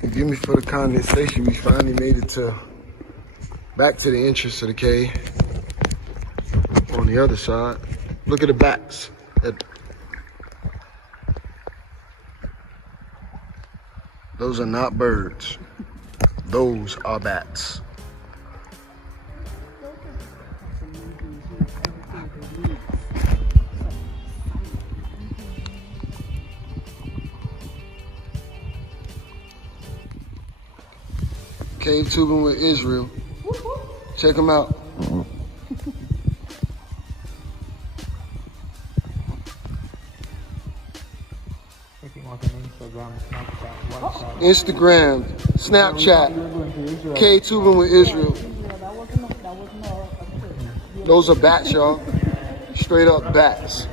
Forgive me for the condensation. We finally made it back to the entrance of the cave. On the other side, look at the bats. Those are not birds. Those are bats. Cave tubing with Israel. Check them out. Instagram, Snapchat, cave tubing with Israel. Those are bats, y'all. Straight up bats.